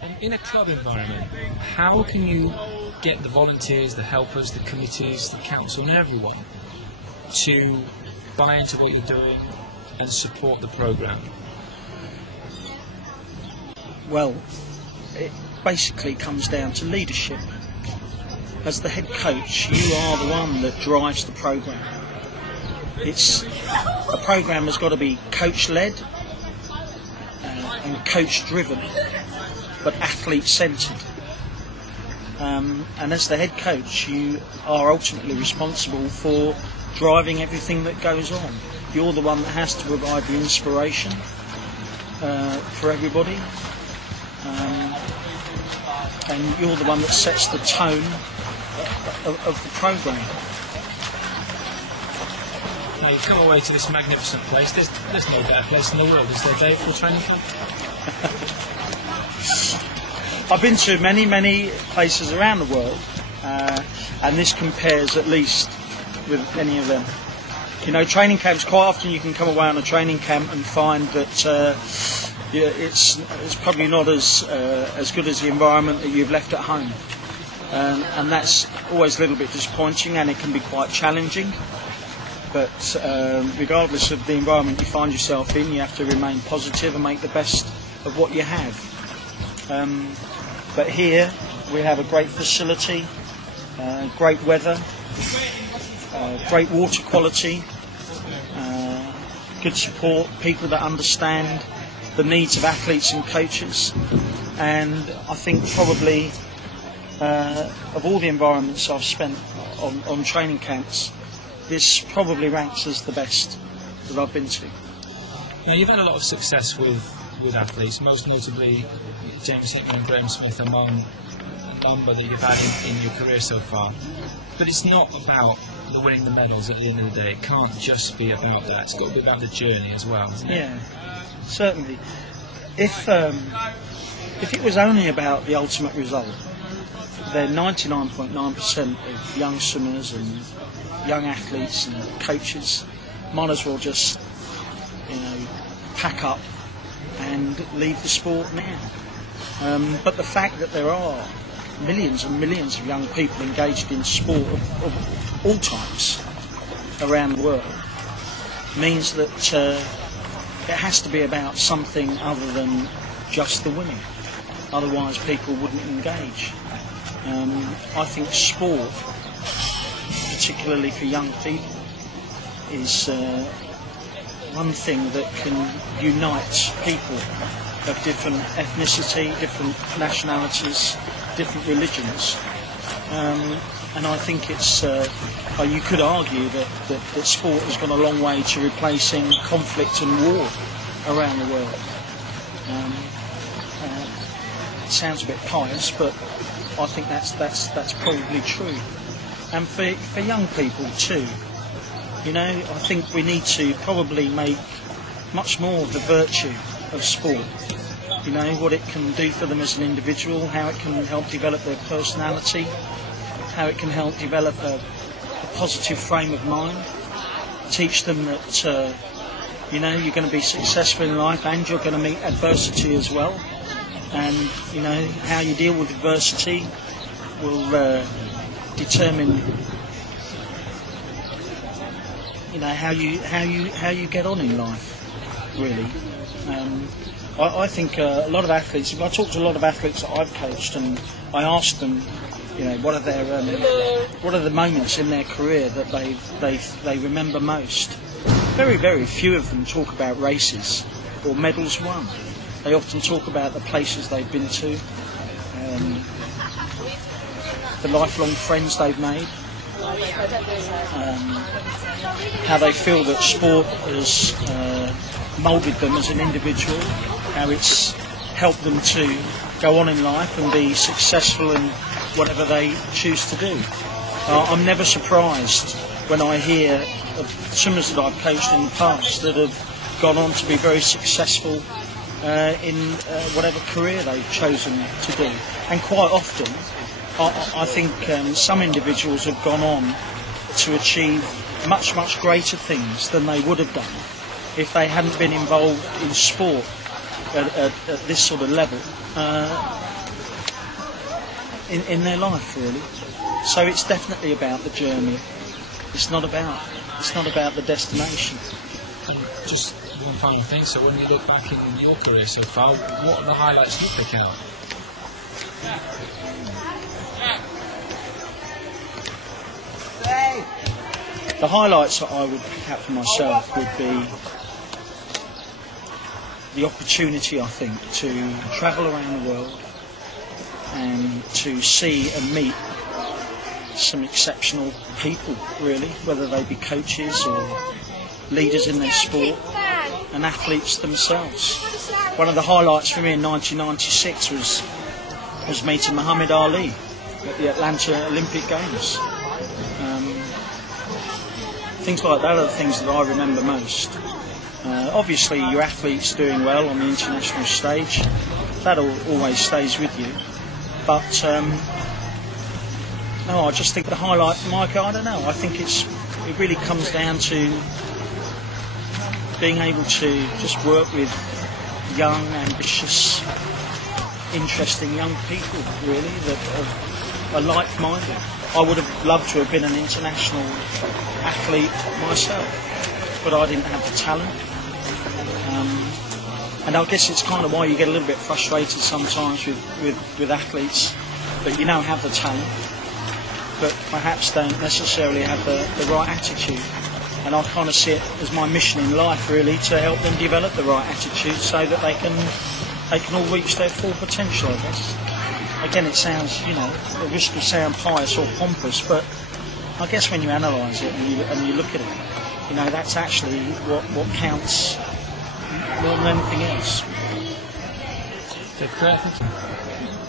And in a club environment, how can you get the volunteers, the helpers, the committees, the council and everyone to buy into what you're doing and support the programme? Well, it basically comes down to leadership. As the head coach, you are the one that drives the programme. A programme has got to be coach-led and coach-driven, but athlete-centred. And as the head coach, you are ultimately responsible for driving everything that goes on. You're the one that has to provide the inspiration for everybody, and you're the one that sets the tone of the programme. Now you come away to this magnificent place. There's no better place in the world, is there, Dave, for a training camp? I've been to many places around the world, and this compares at least with any of them. You know, training camps, quite often you can come away on a training camp and find that it's probably not as good as the environment that you've left at home, and that's always a little bit disappointing, and it can be quite challenging. But regardless of the environment you find yourself in, you have to remain positive and make the best of what you have. But here we have a great facility, great weather, great water quality, good support, people that understand the needs of athletes and coaches. And I think probably of all the environments I've spent on training camps, this probably ranks as the best that I've been to. Now, you've had a lot of success with athletes, most notably James Hickman and Graham Smith among a number that you've had in your career so far. But it's not about the winning the medals at the end of the day. It can't just be about that. It's got to be about the journey as well, isn't it? Yeah, certainly. If it was only about the ultimate result, then 99.9% of young swimmers and young athletes and coaches might as well just, pack up and leave the sport now. But the fact that there are millions and millions of young people engaged in sport of all types around the world means that it has to be about something other than just the winning. Otherwise people wouldn't engage. I think sport, particularly for young people, is one thing that can unite people of different ethnicity, different nationalities, different religions. And I think it's, you could argue that sport has gone a long way to replacing conflict and war around the world. It sounds a bit pious, but I think that's probably true. And for young people too, I think we need to probably make much more of the virtue of sport. What it can do for them as an individual, how it can help develop their personality, how it can help develop a positive frame of mind, teach them that you're going to be successful in life and you're going to meet adversity as well, and how you deal with adversity will determine how you get on in life, really. I think a lot of athletes, if I talk to a lot of athletes that I've coached and I ask them, what are the moments in their career that they remember most, very, very few of them talk about races or medals won. They often talk about the places they've been to, the lifelong friends they've made, how they feel that sport has moulded them as an individual, how it's helped them to go on in life and be successful in whatever they choose to do. I'm never surprised when I hear of swimmers that I've coached in the past that have gone on to be very successful in whatever career they've chosen to do. And quite often, I think some individuals have gone on to achieve much, much greater things than they would have done if they hadn't been involved in sport at this sort of level in their life, really. So it's definitely about the journey. It's not about the destination. And just one final thing. So when you look back in your career so far, what are the highlights you pick out? The highlights that I would pick out for myself would be the opportunity, I think, to travel around the world and to see and meet some exceptional people, really, whether they be coaches or leaders in their sport and athletes themselves. One of the highlights for me in 1996 was meeting Muhammad Ali at the Atlanta Olympic Games. Things like that are the things that I remember most. Obviously, your athletes doing well on the international stage, that always stays with you. But no, I just think the highlight for Micah, I don't know. I think it really comes down to being able to just work with young, ambitious, interesting young people, really, that are like-minded. I would have loved to have been an international athlete myself, but I didn't have the talent. And I guess it's kind of why you get a little bit frustrated sometimes with athletes that have the talent, but perhaps don't necessarily have the right attitude. And I kind of see it as my mission in life, really, to help them develop the right attitude so that they can all reach their full potential, I guess. Again, it sounds, at risk of sound pious or pompous, but I guess when you analyse it and you look at it, that's actually what counts more than anything else. Thank you.